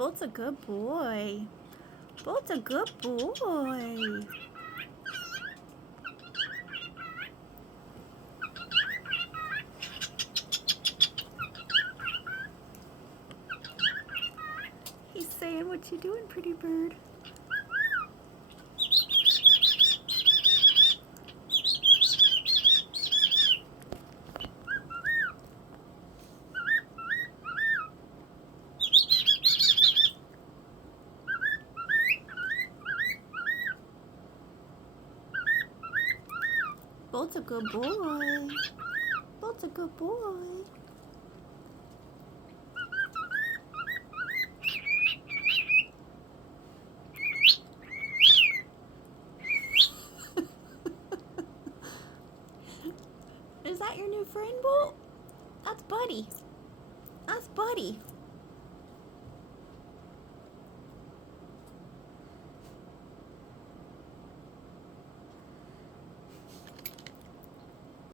Bolt's a good boy. Bolt's a good boy. He's saying, "What you doing, pretty bird?" Bolt's a good boy. Bolt's a good boy. Is that your new friend, Bolt? That's Buddy. That's Buddy.